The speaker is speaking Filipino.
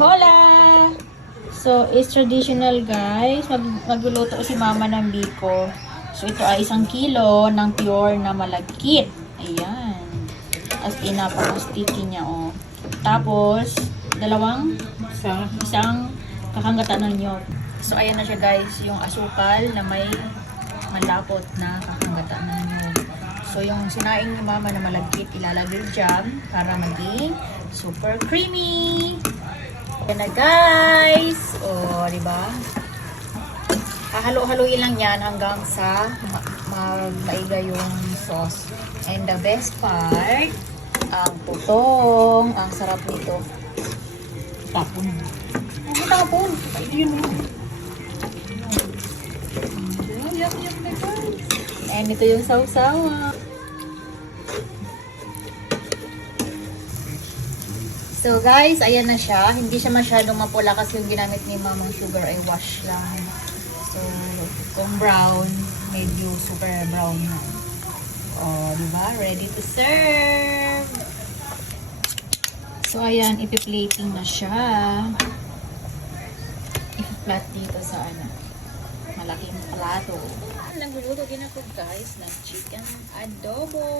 Hola! So, it's traditional guys. Magluluto si mama ng biko. So, ito ay 1 kilo ng pure na malagkit. Ayan. As in, napaka-sticky niya, oh. Tapos, isang kakangatan ng nyog. So, ayan na siya guys. Yung asukal na may malapot na kakangatan ng nyog. So, yung sinaing ni mama na malagkit, ilalagay dyan para maging super creamy. Ayan na guys. O, diba? Hahalo-haluin lang yan hanggang sa maiga yung sauce. And the best part, ang putong. Ang sarap nito. Tapon. Ang tapon. Yun mo. Yum na guys. And ito yung sausawa. So guys, ayan na siya. Hindi siya masyadong mapula kasi yung ginamit ni mamang sugar ay wash lang. So, kung brown, medyo super brown na. Oh, diba? Ready to serve! So, ayan, ipi-plating na siya. Ipi-plat dito sa malaking plato. Nagluluto din ako guys ng chicken adobo.